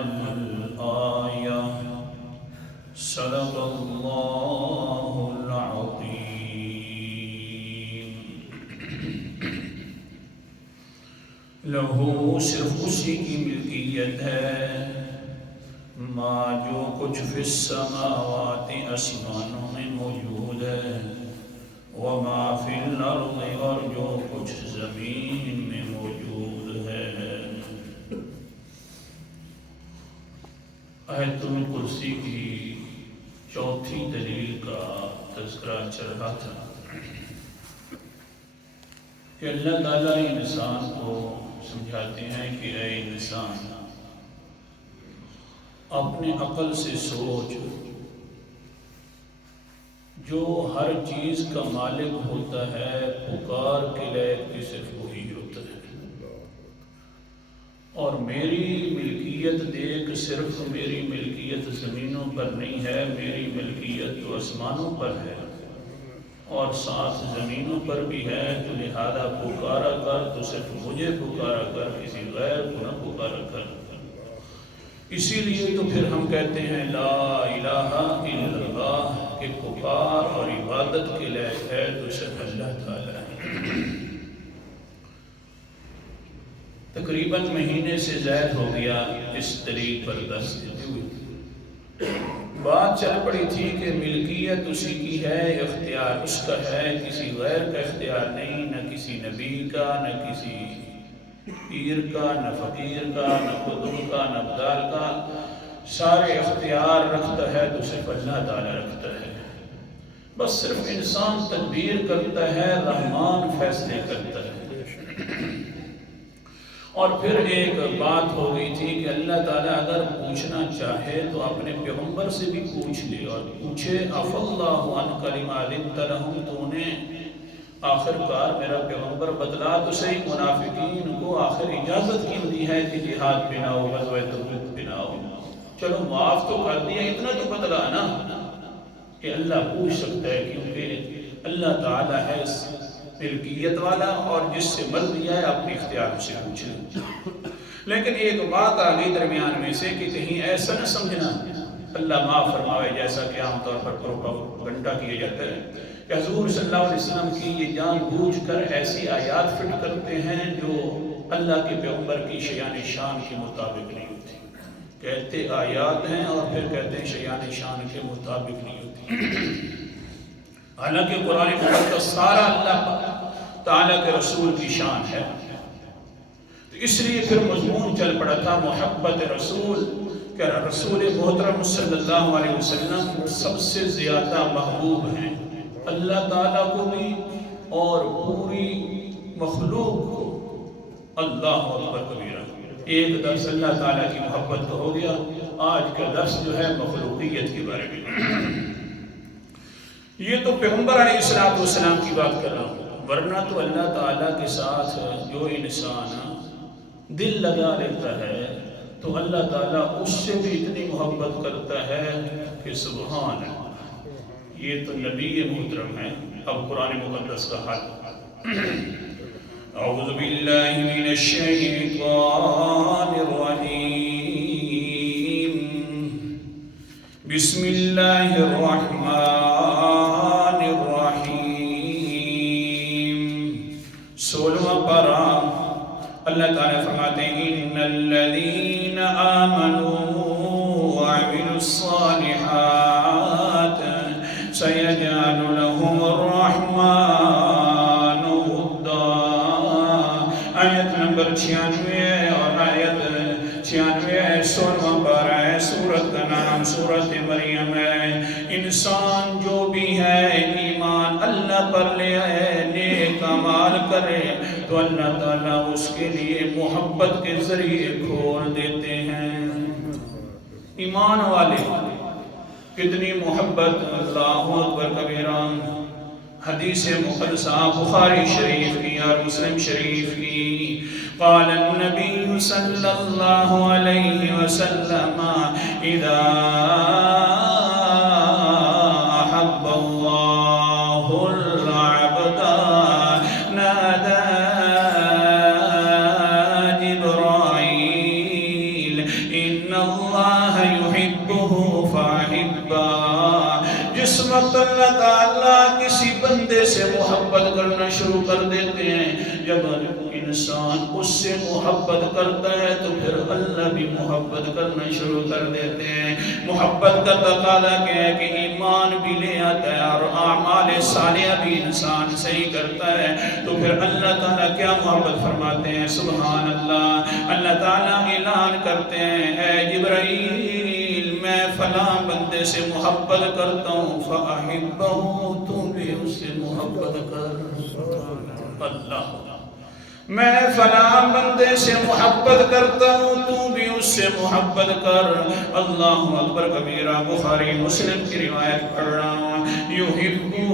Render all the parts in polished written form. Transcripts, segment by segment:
الآية صدق الله العظيم. لہو صرف اسی کی ملکیت ہے جو کچھ فی السماوات آسمانوں میں موجود ہے، وما فی الارض اور جو کچھ زمین میں موجود ہے۔ آیت الکرسی کی چوتھی دلیل کا تذکرہ چل رہا تھا کہ اللہ تعالیٰ انسان کو سمجھاتے ہیں کہ اے انسان، اپنے عقل سے سوچ، جو ہر چیز کا مالک ہوتا ہے پکار کے لائق بھی صرف وہی ہوتا ہے، اور میری ملکیت دیکھ صرف میری ملکیت زمینوں پر نہیں ہے، میری ملکیت تو آسمانوں پر ہے اور ساتھ زمینوں پر بھی ہے، تو لہذا پکارا کر تو صرف مجھے پکارا کر، کسی غیر کو نہ پکارا کر۔ اسی لیے تو پھر ہم کہتے ہیں لا الہ الا اللہ، کہ پکار اور عبادت کے لائق ہے تو صرف اللہ تعالیٰ ہے۔ تقریباً مہینے سے زائد ہو گیا اس دلیل پر درس دیتے ہوئے۔ بات چل پڑی تھی کہ ملکیت اسی کی ہے، اختیار اس کا ہے، کسی غیر کا اختیار نہیں، نہ کسی نبی کا، نہ کسی پیر کا، نہ فقیر کا، نہ قطب کا، نہ ابدال کا۔ سارے اختیار رکھتا ہے تو صرف اللہ تعالیٰ رکھتا ہے، بس صرف انسان تدبیر کرتا ہے، رحمان فیصلے کرتا ہے۔ اور پھر ایک بات ہو گئی تھی کہ اللہ تعالیٰ اگر پوچھنا چاہے تو اپنے پیغمبر سے بھی پوچھ لے، اور پوچھے اف اللہ عنک لما اذنت لہم، تو انہیں آخر کار میرا پیغمبر بدلا تو صحیح، منافقین کو آخر اجازت کیوں دی ہے کہ جہاد پہ نہ ہو، غزوہ تبوک پہ نہ ہو؟ چلو معاف تو کر دیا، اتنا تو بدلا نا کہ اللہ پوچھ سکتا ہے، کیونکہ اللہ تعالیٰ ہے ملکیت والا، اور جس سے مرضی ہے اپنے اختیار سے پوچھ لیں۔ لیکن ایک بات آ گئی درمیان میں سے کہ کہیں ایسا نہ سمجھنا، اللہ معاف فرماوے، جیسا کہ عام طور پر پروپیگنڈا کیا جاتا ہے کہ حضور صلی اللہ علیہ وسلم کی یہ جان بوجھ کر ایسی آیات فٹ کرتے ہیں جو اللہ کے پیغمبر کی شیان شان کے مطابق نہیں ہوتی۔ کہتے آیات ہیں اور پھر کہتے ہیں شیان شان کے مطابق نہیں ہوتی، حالانکہ قرآن مقدس سارا اللہ تعالیٰ کے رسول کی شان ہے۔ تو اس لیے پھر مضمون چل پڑا تھا محبت رسول، کہ رسول محترم صلی اللہ علیہ وسلم سب سے زیادہ محبوب ہیں اللہ تعالیٰ کو بھی اور پوری مخلوق کو۔ اللہ اکبر کبیرہ۔ ایک درس اللہ تعالیٰ کی محبت کا ہو گیا، آج کا درس جو ہے مخلوقیت کے بارے میں۔ یہ تو پیغمبر علیہ السلام کی بات کر رہا ہوں، ورنہ تو اللہ تعالیٰ کے ساتھ جو انسان دل لگا لیتا ہے تو اللہ تعالیٰ اس سے بھی اتنی محبت کرتا ہے کہ سبحان اللہ۔ یہ تو نبی محترم ہے۔ اب قرآن مقدس کا حال۔ اعوذ باللہ من الشیطان الرجیم، بسم اللہ الرحمن الرحیم۔ 16واں پارہ، اللہ تعالیٰ فرماتے ہیں ان الذین آمنوا وعملوا الصالحات سیجعل لهم الرحمن ودا۔ آیت نمبر 96 اور آیت 96 16واں پارہ ہے، سورت کا نام سورت مریم ہے۔ انسان جو بھی ہے ایمان اللہ پر لے آئے، نیک اعمال کرے، تو اللہ تعالیٰ اس کے لیے محبت کے ذریعے کھول دیتے ہیں۔ ایمان والے کتنی محبت، اللہ اکبر کبیرہ۔ حدیث مقدسہ بخاری شریف کی اور مسلم شریف کی، قال النبی صلی اللہ علیہ وسلم اذا احب اللہ العبد نادى جبرائيل إن اللہ تعالیٰ کسی بندے سے محبت کرنا شروع کر دیتے ہیں، جب انسان اس سے محبت کرتا ہے تو پھر اللہ بھی محبت کرنا شروع کر دیتے ہیں۔ محبت کا تقاضا کیا ہے کہ ایمان بھی لے آتا ہے اور اعمال صالحہ بھی انسان صحیح کرتا ہے، تو پھر اللہ تعالیٰ کیا محبت فرماتے ہیں؟ سبحان اللہ، اللہ تعالیٰ اعلان کرتے ہیں اے جبرائیل میں فلاں بندے سے محبت کرتا ہوں، فَأَحِبَّهُ، تم بھی اس سے محبت کر۔ اللہ، میں فلاں بندے سے محبت کرتا ہوں، تو بھی اس سے محبت کر۔ اللہ اکبر کبیرہ، بخاری مسلم کی روایت پڑھ رہا ہوں، یحبہ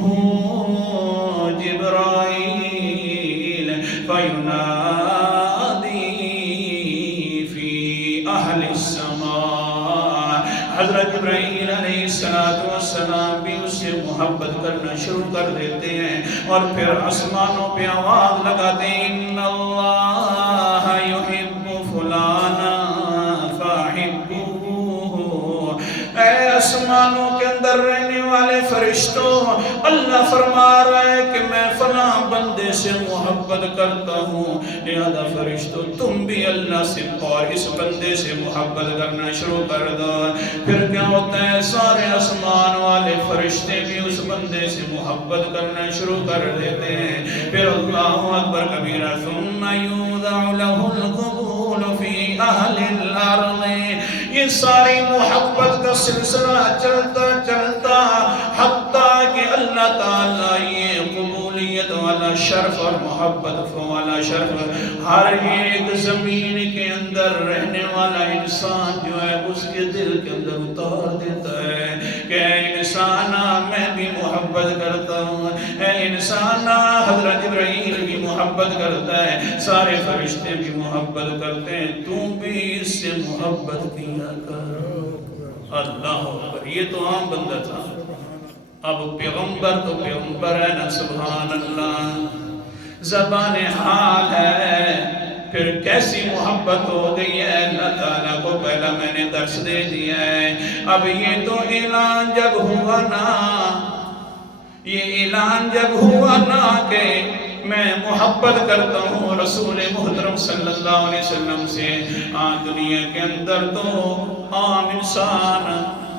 جبرائیل فینادی فی اہل السماء، حضرت جبرائیل علیہ السلام بھی اس سے محبت کرنا شروع کر دیتے ہیں اور پھر آسمانوں پہ آواز لگاتے ہیں ان اللہ یحب فلانا فاحبوہ، اے آسمانوں کے اندر رہنے والے فرشتوں، اللہ فرما رہا ہے کہ میں فلاں بندے سے محبت کرتا ہوں، لہذا فرشتوں تم بھی اللہ سے اور اس بندے سے محبت کرنا شروع کر دو۔ پھر کیا ہوتا ہے؟ سارے آسمان والے فرشتے بھی اس بندے سے محبت کرنا شروع کر دیتے ہیں۔ پھر اللہ اکبر کبیرہ، ثم یوضع له القبول فی اہل الارض، یہ ساری محبت کا سلسلہ چلتا چلتا حتیٰ کہ اللہ تعالیٰ یہ قبولیت والا شرف اور محبت والا شرف ہر ایک زمین کے اندر رہنے والا انسان جو ہے اس کے دل کے اندر اتار دیتا ہے کہ اے انسانا میں بھی محبت کرتا ہوں، اے انسانا حضرت جبرائیل بھی محبت کرتا ہے، سارے فرشتے بھی محبت کرتے ہیں، تو بھی اس سے محبت کیا کر۔ اللہ اکبر، یہ تو عام بندہ تھا، اب پیغمبر تو پیغمبر ہے نا، سبحان اللہ، زبان حال ہے، پھر کیسی محبت ہو گئی ہے۔ اللہ تعالیٰ کو پہلا میں نے درس دے دیا ہے، اب یہ تو اعلان جب ہوا نا، یہ اعلان جب ہوا نا کہ میں محبت کرتا ہوں رسول محترم صلی اللہ علیہ وسلم سے، دنیا کے اندر تو عام انسان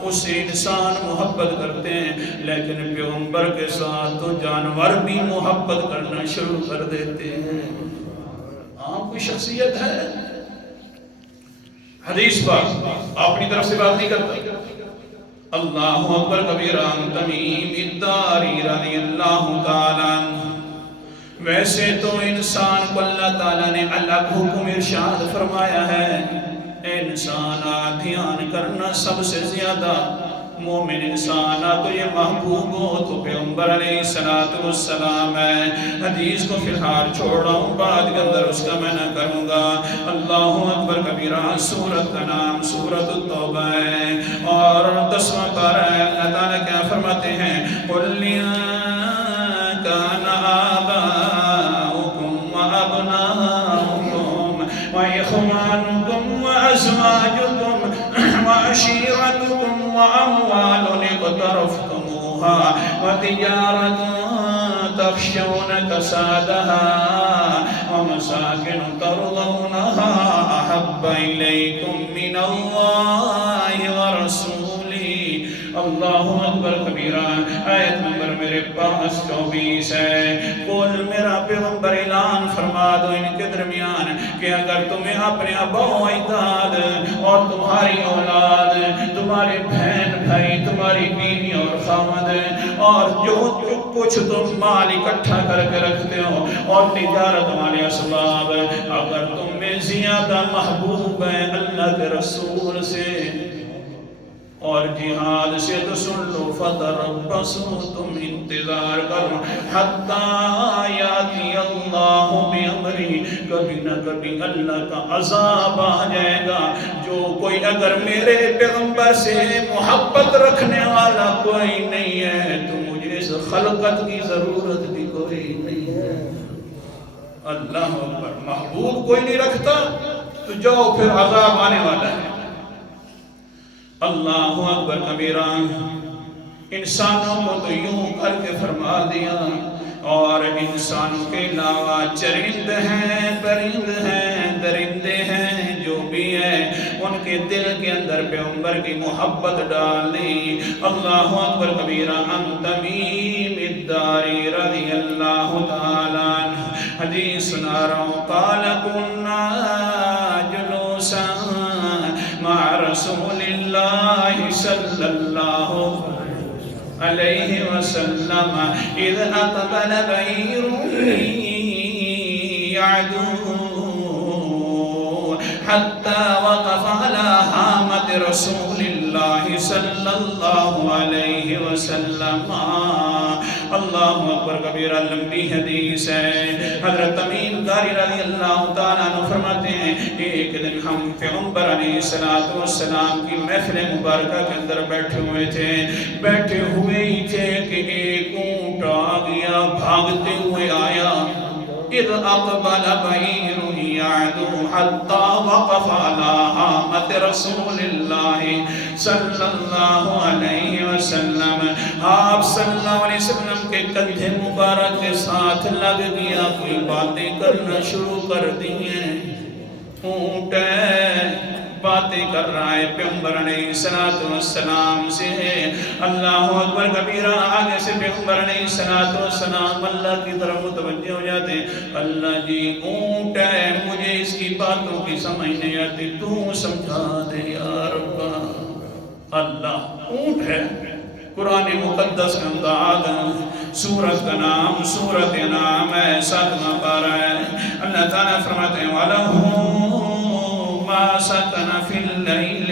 اس سے انسان محبت کرتے ہیں، لیکن پیغمبر کے ساتھ تو جانور بھی محبت کرنا شروع کر دیتے ہیں۔ عام کوئی شخصیت ہے؟ حدیث پاک اپنی طرف سے بات نہیں کرتا۔ اللہ اکبر کبیرہ، تمیم الداری رضی اللہ تعالیٰ عنہ، ویسے تو انسان کو اللہ تعالیٰ نے الگ حکم ارشاد فرمایا ہے، اے انسان دھیان کرنا، سب سے زیادہ مومن انسان تو یہ محبوب ہو تو پیغمبر علیہ السلام ہے۔ حدیث کو فی الحال چھوڑ رہا ہوں، بعد کے اندر اس کا میں نہ کروں گا۔ اللہ اکبر کبیرہ، سورت کا نام سورت التوبہ ہے اور 10واں پارہ ہے۔ اللہ تعالیٰ کیا فرماتے ہیں؟ قُلْ كَانَ آبَاؤُكُمْ وَأَبْنَاؤُكُمْ وَإِخْوَانُكُمْ وَأَزْوَاجُكُمْ وَعَشِيرَتُكُمْ وَأَمْوَالٌ اقْتَرَفْتُمُوهَا وَتِجَارَةٌ تَخْشَوْنَ كَسَادَهَا وَمَسَاكِنُ تَرْضَوْنَهَا أَحَبَّ إِلَيْكُمْ مِنَ اللَّهِ وَرَسُولِهِ۔ اللہ اکبر کبیرہ، آیت نمبر میرے پاس 24 ہے۔ قل، میرا پیغمبر اعلان فرما دو ان کے درمیان کہ اگر تمہیں اپنے آبا و اجداد اور تمہاری اولاد، تمہارے بہن بھائی، تمہاری بیوی اور خاوند اور جو کچھ تم مال اکٹھا کر کے رکھتے ہو اور تجارت والے اسباب، اگر تم میں زیادہ محبوب ہیں اللہ کے رسول سے اور جہاد سے تو سن لو، فتربصوا، تم انتظار کرو، حتی یاتی اللہ بامرہ، کبھی نہ کبھی اللہ کا عذاب آ جائے گا۔ جو کوئی اگر میرے پیغمبر سے محبت رکھنے والا کوئی نہیں ہے تو مجھے اس خلقت کی ضرورت بھی کوئی نہیں ہے۔ اللہ اکبر، محبوب کوئی نہیں رکھتا تو جاؤ پھر عذاب آنے والا ہے۔ اللہ اکبر کبیرہ، انسانوں کو تو یوں کر کے فرما دیا، اور انسانوں کے علاوہ چرند ہیں، پرند ہیں، درندے ہیں، جو بھی ہیں ان کے دل کے اندر پیغمبر کی محبت ڈال دی۔ اللہ اکبر کبیرہ۔ عن تمیم الداری رضی اللہ تعالیٰ عنہ حدیث سنا رہا ہوں، قال كنا جلوسا مع رسول اللہ صلی اللہ علیہ وسلم اذ اقبل بعیر یعدو حتی وقف على حامة رسول اللہ صلی اللہ علیہ وسلم۔ اللہ اکبر کبیرہ۔ لمبی حدیث ہے۔ حضرت تمیم داری رضی اللہ تعالیٰ عنہ فرماتے ہیں ایک دن ہم پیغمبر علیہ السلام کی محفل مبارکہ کے اندر بیٹھے ہوئے تھے، بیٹھے ہوئے ہی تھے کہ ایک اونٹ آ گیا، بھاگتے ہوئے آیا۔ اذ اقبل بعیر یعدو حتی وقف علی حامة رسول اللہ صلی اللہ علیہ وسلم۔ آپ صلی اللہ علیہ وسلم کے کندھے مبارک کے ساتھ لگ گیا، کوئی باتیں کرنا شروع کر دی ہیں۔ اونٹ باتیں کر رہا ہے پیغمبر علیہ السلام سے۔ اللہ اکبر کبیرہ۔ آگے سے پیغمبر علیہ السلام اللہ کی طرف متوجہ ہو جاتے ہیں۔ اللہ جی اونٹ ہے، مجھے اس کی باتوں کی سمجھ نہیں آتی، تو سمجھا دے یا رب۔ اللہ اونٹ ہے، قرآن مقدس کا انداز، سورت کا نام سورت انعام ہے، 7واں پارہ ہے۔ اللہ تعالیٰ فرماتے ہیں وَلَهُ مَا سَكَنَ فِي اللَّيْلِ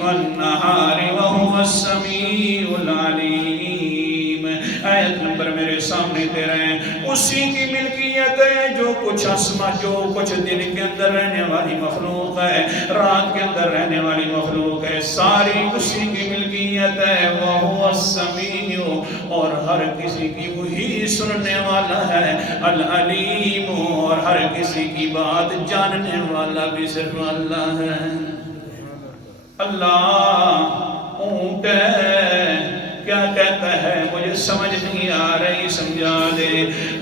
وَالنَّهَارِ وَهُوَ السَّمِيعُ الْعَلِيمُ۔ آیت نمبر میرے سامنے دے رہے ہیں۔ اسی کی ملکیت ہے جو کچھ اسما، جو کچھ دن کے اندر رہنے والی مخلوق ہے، رات کے اندر رہنے والی مخلوق ہے، ساری اسی کی ملکیت ہے۔ وَهُوَ السَّمِيعُ، اور ہر کسی کی وہی سننے والا ہے، العلیم، اور ہر کسی کی بات جاننے والا بھی صرف اللہ ہے۔ اللہ اونٹ ہے، کیا کہتا ہے مجھے سمجھ نہیں آ رہی، سمجھا دے۔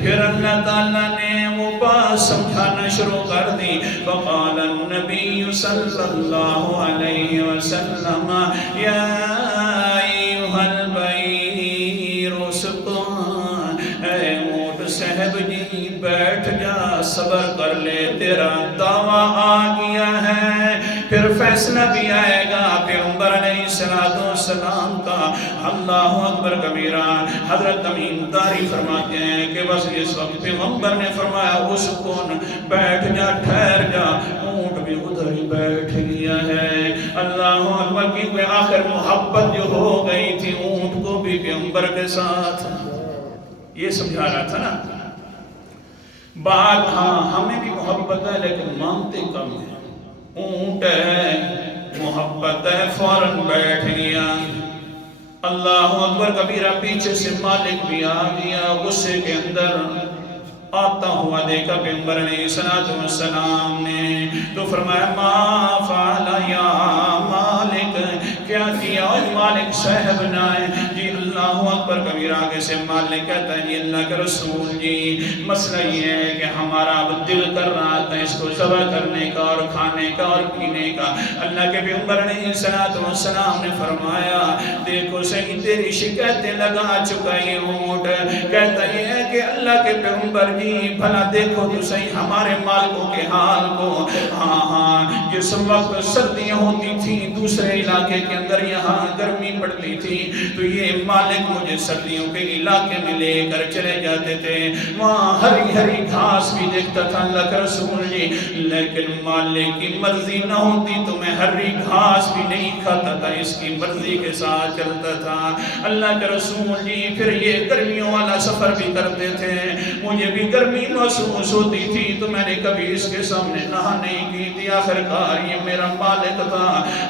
پھر اللہ تعالیٰ نے وہ بات سمجھانا شروع کر دی۔ فقال النبی صلی اللہ علیہ وسلم یا ایھا البعیر اسکن، اے اونٹ صاحب جی بیٹھ جا، صبر کر لے، تیرا دعویٰ آ گیا ہے، پھر فیصلہ بھی آئے گا پیغمبر علیہ السلام کا۔ اللہ اکبر کبیرہ۔ حضرت تمیم داری فرماتے ہیں کہ بس اس وقت پیغمبر نے فرمایا اسکن، بیٹھ جا، ٹھہر جا، اونٹ بھی ادھر ہی بیٹھ گیا ہے۔ اللہ اکبر کی کوئی آخر محبت جو ہو گئی تھی اونٹ کو بھی پیغمبر کے ساتھ، یہ سمجھا رہا تھا نا بات۔ ہاں ہمیں بھی محبت ہے لیکن مانتے کم ہیں۔ اونٹ ہے، محبت ہے، فوراً بیٹھ گیا۔ اللہ اکبر کبیرہ۔ پیچھے سے مالک بھی آ گیا، غصے کے اندر آتا ہوا دیکھا پیغمبر علیہ السلام نے، تو فرمایا ما فعل یا مالک، کیا کیا مالک صاحب نے؟ جی اللہ اکبر کبیرہ۔ آگے سے مالک کہتا ہے جی اللہ کے رسول جی مسئلہ یہ ہے کہ ہمارا اب دل کر رہا تھا اس کو ذبح کرنے کا اور کھانے کا اور پینے کا۔ اللہ کے پیغمبر علیہ السلام نے فرمایا دیکھو صحیح تیری شکایتیں لگا چکا یہ اونٹ، کہتا یہ ہے کہ اللہ کے پیغمبر جی بھلا دیکھو تو صحیح ہمارے مالکوں کے حال کو۔ ہاں جس وقت سردیاں ہوتی تھیں دوسرے علاقے کے اندر یہاں گرمی پڑتی تھی تو یہ مالک مجھے سردیوں کے علاقے میں لے کر چلے جاتے تھے، وہاں ہری ہری گھاس بھی دیکھتا تھا اللہ کے رسول جی، لیکن مالک کی مرضی نہ ہوتی تو میں ہری گھاس بھی نہیں کھاتا تھا، اس کی مرضی کے ساتھ چلتا تھا اللہ کے رسول جی۔ پھر یہ گرمیوں والا سفر بھی کرتے تھے، مجھے بھی گرمی محسوس ہوتی تھی تو میں نے کبھی اس کے سامنے نہا نہیں کی تھی، آخر کار یہ میرا مالک تھا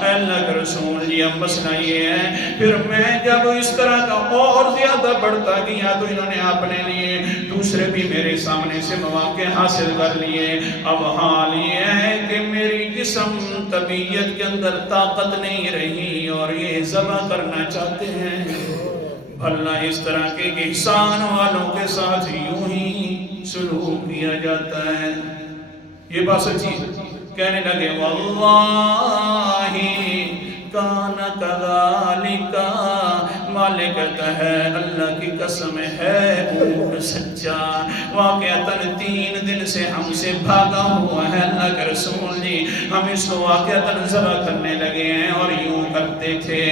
اللہ کے رسول جی۔ اب مسئلہ یہ ہے پھر میں جب اس طرح کا اور زیادہ بڑھتا گیا تو انہوں نے اپنے لیے دوسرے بھی میرے سامنے سے مواقع حاصل کر لیے۔ اب حال یہ ہے کہ میری جسم طبیعت کے اندر طاقت نہیں رہی اور یہ ذبح کرنا چاہتے ہیں، اللہ اس طرح کے احسان والوں کے ساتھ یوں ہی سلوک کیا جاتا ہے۔ یہ بات سچی کہنے لگے واللہ کان کذالک، مالک کہتا ہے اللہ کی قسم ہے اونٹ سچا، واقعتاً 3 دن سے ہم سے بھاگا ہوا ہے اللہ کے رسول جی، ہم اس کو واقعتاً ذبح کرنے لگے ہیں اور یوں کرتے تھے۔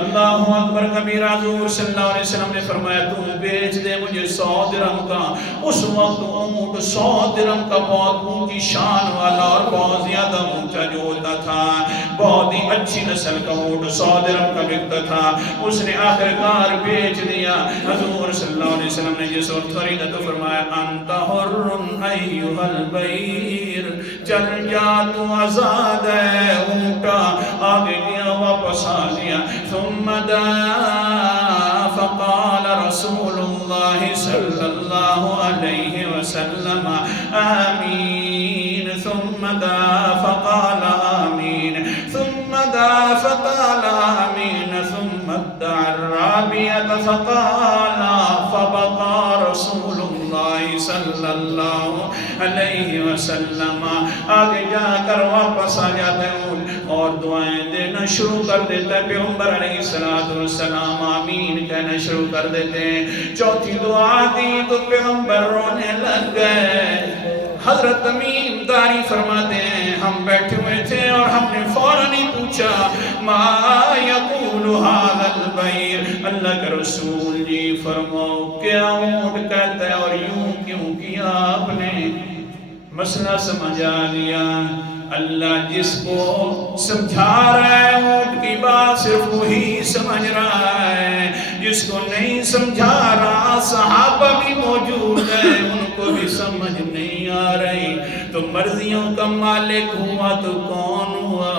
اللہ اکبر کبیرہ، حضور صلی اللہ علیہ وسلم نے فرمایا تم بیچ دے مجھے 100 درہم کا۔ اس وقت اونٹ 100 درہم کا بہت اونچی شان والا اور بہت زیادہ اونچا جو ہوتا تھا، بہت ہی اچھی نسل کا اونٹ 100 درہم کا بکتا تھا، اس نے آخر کار بیچ دیا۔ حضور صلی اللہ علیہ وسلم نے جس وقت خریدا تو فرمایا انت حر ایھا البعیر، چل جا تو آزاد ہے اونٹا، آگے گیا واپس آ گیا۔ ثم دعا فقال رسول اللہ صلی اللہ علیہ وسلم آمین، ثم دعا فقال آمین، ثم دعا فقال آمین، ثم دعا الرابعة فقال، فبقى رسول اللہ صلی اللہ علیہ وسلم، آگے جا کر واپس آ جاتے ہیں اور دعائیں دینا شروع کر دیتا ہے۔ پیغمبر علیہ السلام آمین کہنا شروع کر دیتے ہیں۔ چوتھی دعا دی تو پیغمبر رونے لگ گئے۔ حضرت تمیم داری فرماتے ہیں ہم بیٹھے ہوئے تھے اور ہم نے فوراً ہی پوچھا ما یقول ھذا البعیر، اللہ کے رسول جی فرماؤ کیا اونٹ کہتا ہے اور یوں کیوں کیا؟ آپ نے مسئلہ سمجھ آ لیا۔ اللہ جس کو سمجھا رہا ہے اونٹ کی بات صرف وہی سمجھ رہا ہے، جس کو نہیں سمجھا رہا صحابہ بھی موجود ہیں ان کو بھی سمجھ نہیں آ رہی، تو مرضیوں کا مالک ہوا تو کون ہوا؟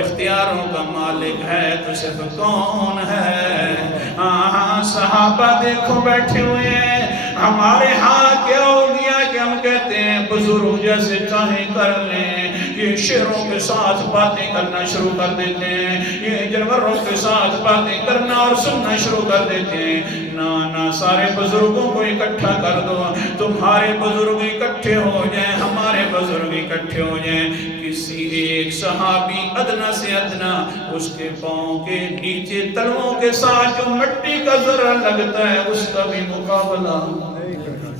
اختیاروں کا مالک ہے تو صرف کون ہے؟ ہاں صحابہ دیکھو بیٹھے ہوئے ہیں، ہمارے ہاں کیا ہو گیا کہ ہم کہتے ہیں بزرگ جیسے چاہیں کر لیں، یہ شعروں کے ساتھ باتیں کرنا شروع کر دیتے ہیں، یہ جانوروں کے ساتھ باتیں کرنا اور سننا شروع کر دیتے ہیں۔ نا سارے بزرگوں کو اکٹھا کر دو، تمہارے بزرگ اکٹھے ہو جائیں، ہمارے بزرگ اکٹھے ہو جائیں، کسی ایک صحابی ادنا سے ادنا اس کے پاؤں کے نیچے تلووں کے ساتھ جو مٹی کا ذرہ لگتا ہے اس کا بھی مقابلہ۔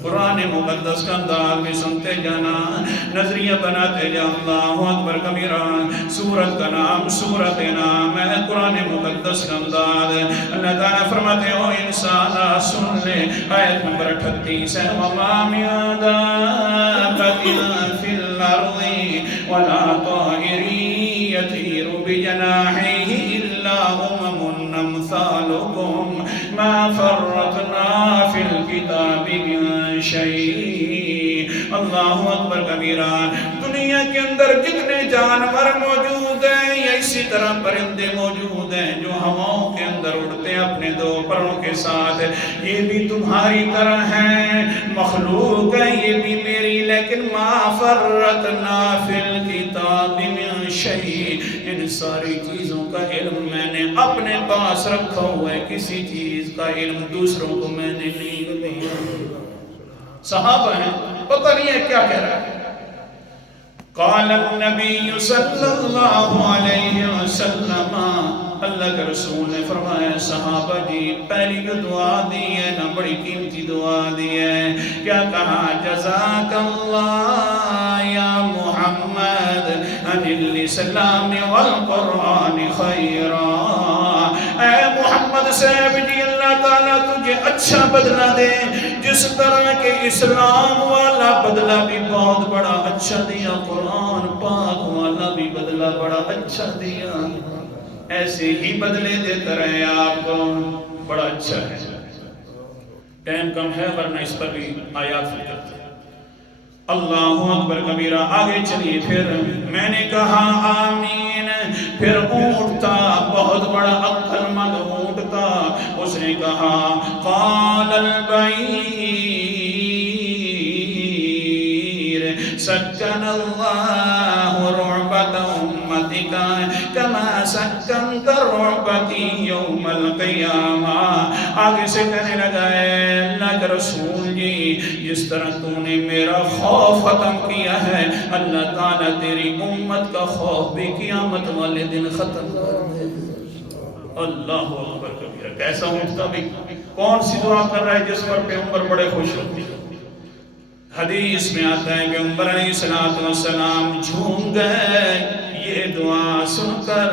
قرآن مقدس کا انداز بھی سنتے جانا، نظریہ بناتے جا، اللہ اکبر کبیرہ، سورت کا نام سورت نام ہے، قرآن مقدس کا انداز ہے۔ اللہ تعالیٰ فرماتے ہو انسان سن لے، آیت نمبر 38 ہے وَمَا مِن دَابَّةٍ فِي الْأَرْضِ وَلَا طَائِرٍ يَطِيرُ بِجَنَاحَيْهِ إِلَّا أُمَمٌ أَمْثَالُكُمْ مَا فَرَّطْنَا فِي الْكِتَابِ مِن شَيْءٍ۔ اللہ اکبر کبیرہ، دنیا کے اندر جتنے جانور موجود ہیں یا اسی طرح پرندے موجود ہیں جو ہواؤں کے اندر اڑتے ہیں اپنے 2 پروں کے ساتھ، یہ بھی تمہاری طرح ہیں، مخلوق ہے یہ بھی میری، لیکن ما فرطنا فی الکتاب من شیء، ان ساری چیزوں کا علم میں نے اپنے پاس رکھا ہوا ہے، کسی چیز کا علم دوسروں کو میں نے نہیں دیا۔ صحابہ ہیں، پتہ نہیں ہے کیا کہہ رہا ہے۔ قال النبی صلی اللہ علیہ وسلم، اللہ کے رسول نے فرمایا صحابہ جی پہلی جو دعا دی ہے نا بڑی قیمتی دعا دی ہے، کیا کہا؟ جزاک اللہ یا محمد عن الاسلام والقرآن خیرا، اے محمد صاحب جی اللہ تعالیٰ تجھے اچھا بدلہ دے، جس طرح کے اسلام والا بدلہ بھی بہت بڑا اچھا دیا، قرآن پاک والا بھی بدلہ بڑا اچھا دیا، ایسے ہی بدلے دیتا رہے آپ کو، بڑا اچھا ہے۔ ٹائم کم ہے ورنہ اس پر بھی آیات فکر کرتے ہیں۔ اللہ اکبر کبیرہ، آگے چلیے پھر میں نے کہا آمین، پھر اونٹ تھا بہت بڑا عقل مند اونٹ تھا، اس نے کہا قال البعیر سکن اللہ رعبت امتک کما سکنت رعبتی یوم القیامہ، آگے سے کہنے لگا اے اللہ کے رسول جی جس طرح تو نے میرا خوف ختم کیا ہے اللہ تعالیٰ تیری امت کا خوف بھی قیامت والے دن ختم کر دے۔ اللہ اکبر کبیرہ، کیسا اٹھتا بھی کون سی دعا کر رہا ہے جس پر پیغمبر بڑے خوش ہوتے ہیں۔ حدیث میں آتا ہے پیغمبر علیہ السلام جھوم گئے یہ دعا سن کر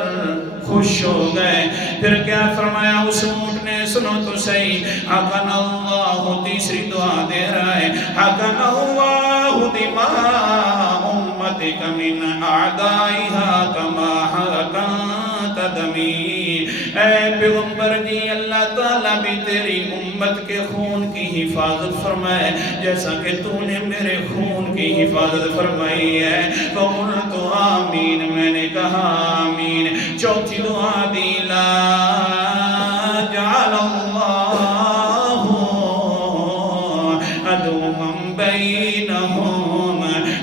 خوش ہو گئے۔ پھر کیا فرمایا اس اونٹ نے، سنو تو صحیح، حقن اللہ، تیسری دعا دے رہا ہے، حقن اللہ دماء امتک من اعدائها کما حقنت دمی۔ اے پیغمبر جی اللہ تعالیٰ بھی تیری امت کے خون کی حفاظت فرمائے جیسا کہ تو نے میرے خون کی حفاظت فرمائی ہے۔ فقلت آمین، میں نے کہا آمین۔ چوتھی دعا دی لا جعل اللہ عدوا بینہم۔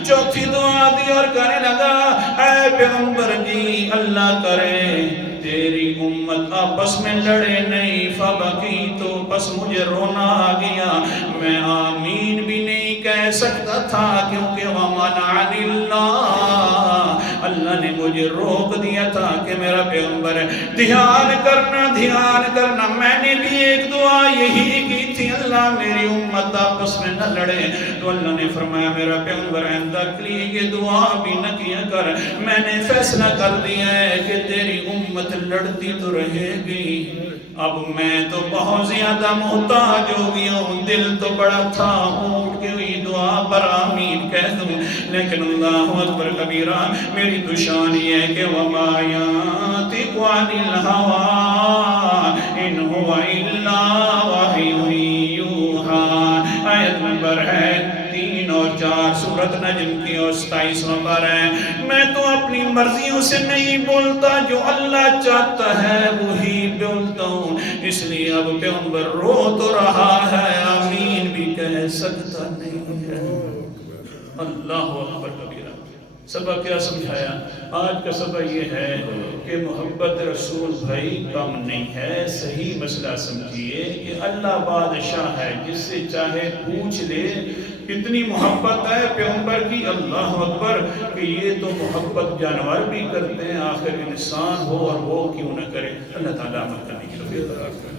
چوتھی دعا دی اور کہنے لگا اے پیغمبر جی اللہ کرے تیری امت آپس میں لڑے نہیں۔ فبکی تو بس مجھے رونا آ گیا، میں آمین بھی نہیں کہہ سکتا تھا کیونکہ وَمَنَعَنِ اللَّهِ، اللہ نے مجھے روک دیا تھا کہ میرا پیغمبر ہے دھیان کرنا دھیان کرنا۔ میں نے بھی ایک دعا یہی کی تھی اللہ میری امت آپس میں نہ لڑے، تو اللہ نے فرمایا میرا پیغمبر آئندہ کے لیے یہ دعا بھی نہ کیا کر، میں نے فیصلہ کر دیا ہے کہ تیری امت لڑتی تو رہے گی۔ اب میں تو بہت زیادہ محتاج ہو گیا ہوں، دل تو بڑا تھا اونٹ کے ہوئی دعا پر آمین کہہ دوں، لیکن اللہ اکبر کبیرہ میری تو شان یہ ہے کہ وَمَا يَنطِقُ عَنِ الْهَوَىٰ إِنْ هُوَ إِلَّا وَحْيٌ يُوحَىٰ۔ آیت نمبر ہے 3 اور 4 سورۃ نجم کی اور 27واں پارہ ہے۔ میں تو اپنی مرضیوں سے نہیں بولتا، جو اللہ چاہتا ہے وہی بولتا ہوں، اس لیے اب پیغمبر رو تو رہا ہے آمین بھی کہہ سکتا نہیں ہے۔ اللہ اکبر کبیرہ۔ سبق کیا سمجھایا؟ آج کا سبق یہ ہے کہ محبت رسول بھائی کم نہیں ہے، صحیح مسئلہ سمجھیے کہ اللہ بادشاہ ہے، جس سے چاہے پوچھ لے۔ اتنی محبت ہے پیغمبر کی، اللہ اکبر، کہ یہ تو محبت جانور بھی کرتے ہیں، آخر انسان ہو اور وہ کیوں نہ کرے۔ اللہ تعالیٰ عمل کرنے کی توفیق عطا فرمائے۔